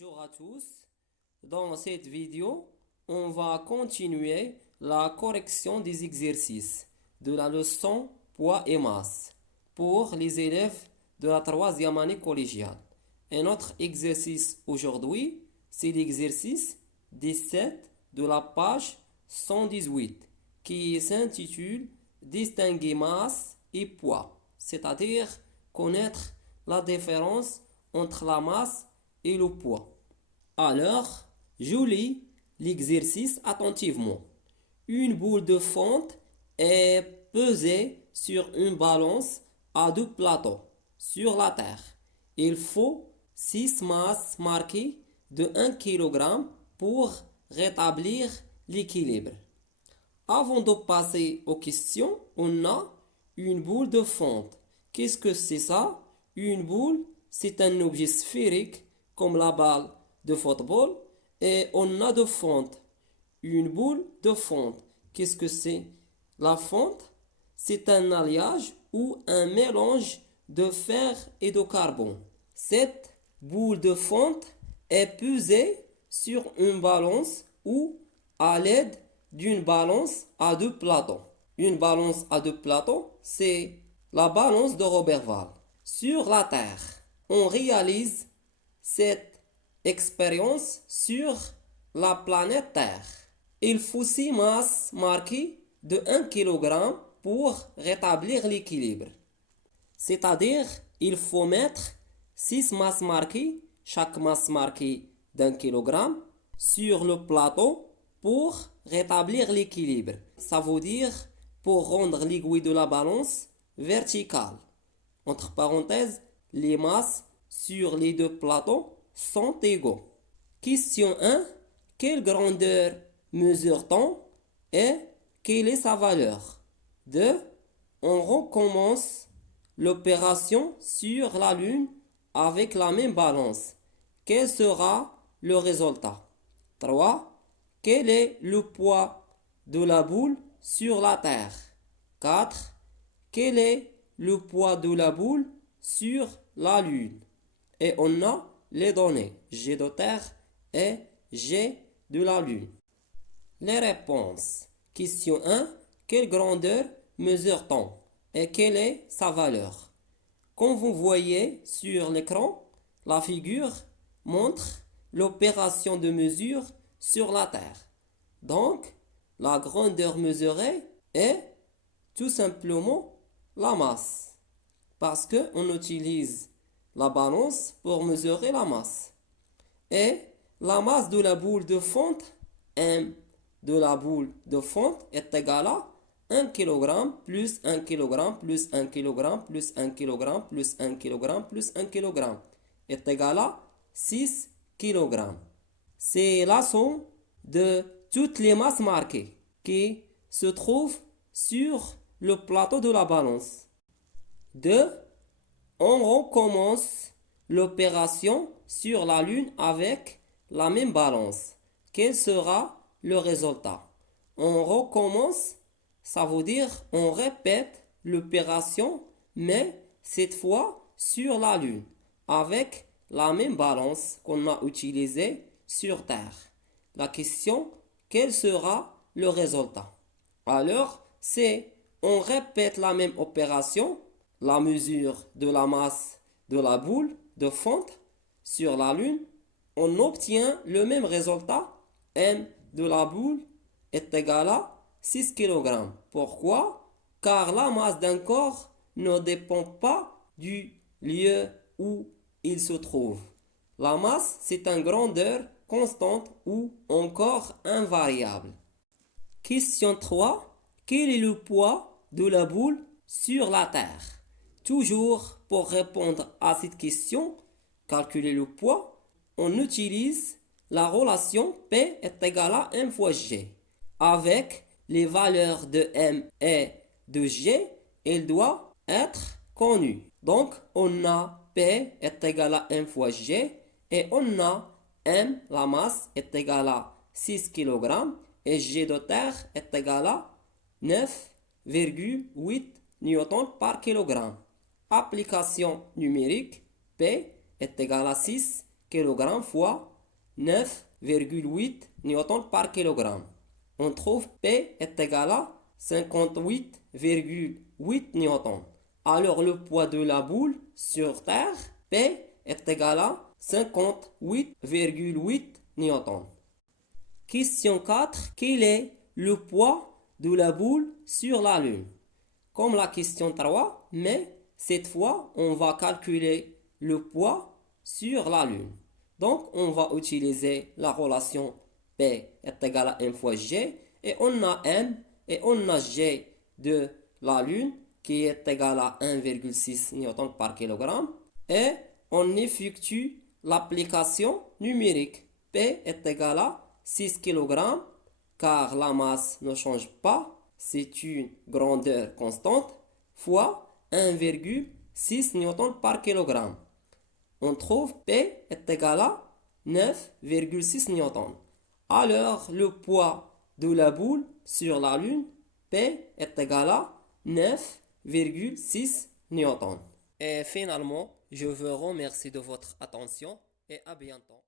Bonjour à tous. Dans cette vidéo, on va continuer la correction des exercices de la leçon poids et masse pour les élèves de la troisième année collégiale. Et notre exercice aujourd'hui, c'est l'exercice 17 de la page 118 qui s'intitule Distinguer masse et poids, c'est-à-dire connaître la différence entre la masse et le poids. Alors, je lis l'exercice attentivement. Une boule de fonte est pesée sur une balance à deux plateaux sur la terre. Il faut 6 masses marquées de 1 kg pour rétablir l'équilibre. Avant de passer aux questions, on a une boule de fonte. Qu'est-ce que c'est ça? Une boule, c'est un objet sphérique comme la balle de football et on a de fonte. Une boule de fonte. Qu'est-ce que c'est? La fonte, c'est un alliage ou un mélange de fer et de carbone. Cette boule de fonte est pesée sur une balance ou à l'aide d'une balance à deux plateaux. Une balance à deux plateaux, c'est la balance de Roberval. Sur la Terre, on réalise cette expérience sur la planète Terre. Il faut 6 masses marquées de 1 kg pour rétablir l'équilibre. C'est-à-dire, il faut mettre 6 masses marquées, chaque masse marquée d'1 kg, sur le plateau pour rétablir l'équilibre. Ça veut dire pour rendre l'aiguille de la balance verticale. Entre parenthèses, les masses sur les deux plateaux sont égaux. Question 1. Quelle grandeur mesure-t-on et quelle est sa valeur? 2. On recommence l'opération sur la Lune avec la même balance. Quel sera le résultat? 3. Quel est le poids de la boule sur la Terre? 4. Quel est le poids de la boule sur la Lune? Et on a les données G de Terre et G de la Lune. Les réponses. Question 1. Quelle grandeur mesure-t-on et quelle est sa valeur? Comme vous voyez sur l'écran, la figure montre l'opération de mesure sur la Terre. Donc, la grandeur mesurée est tout simplement la masse. Parce qu'on utilise la balance pour mesurer la masse. Et la masse de la boule de fonte, M de la boule de fonte est égale à 1 kg plus 1 kg plus 1 kg plus 1 kg plus 1 kg plus 1 kg est égal à 6 kg. C'est la somme de toutes les masses marquées qui se trouvent sur le plateau de la balance. 2. On recommence l'opération sur la Lune avec la même balance. Quel sera le résultat? On recommence, ça veut dire on répète l'opération, mais cette fois sur la Lune, avec la même balance qu'on a utilisée sur Terre. La question, quel sera le résultat? Alors, c'est on répète la même opération, la mesure de la masse de la boule de fonte sur la Lune, on obtient le même résultat. M de la boule est égal à 6 kg. Pourquoi? Car la masse d'un corps ne dépend pas du lieu où il se trouve. La masse, c'est une grandeur constante ou encore invariable. Question 3. Quel est le poids de la boule sur la Terre? Toujours pour répondre à cette question, calculer le poids, on utilise la relation P est égal à M fois G. Avec les valeurs de M et de G, elle doit être connue. Donc, on a P est égal à M fois G et on a M, la masse, est égale à 6 kg et G de terre est égal à 9,8 newtons par kilogramme. Application numérique, P est égal à 6 kg fois 9,8 newtons par kilogramme. On trouve P est égal à 58,8 newtons. Alors le poids de la boule sur Terre, P est égal à 58,8 newtons. Question 4. Quel est le poids de la boule sur la Lune? Comme la question 3, mais cette fois, on va calculer le poids sur la Lune. Donc, on va utiliser la relation P est égal à M fois G. Et on a M et on a G de la Lune qui est égal à 1,6 newton par kilogramme. Et on effectue l'application numérique. P est égal à 6 kg car la masse ne change pas. C'est une grandeur constante fois 1,6 newton par kilogramme. On trouve P est égal à 9,6 newton. Alors, le poids de la boule sur la Lune, P est égal à 9,6 newton. Et finalement, je vous remercie de votre attention et à bientôt.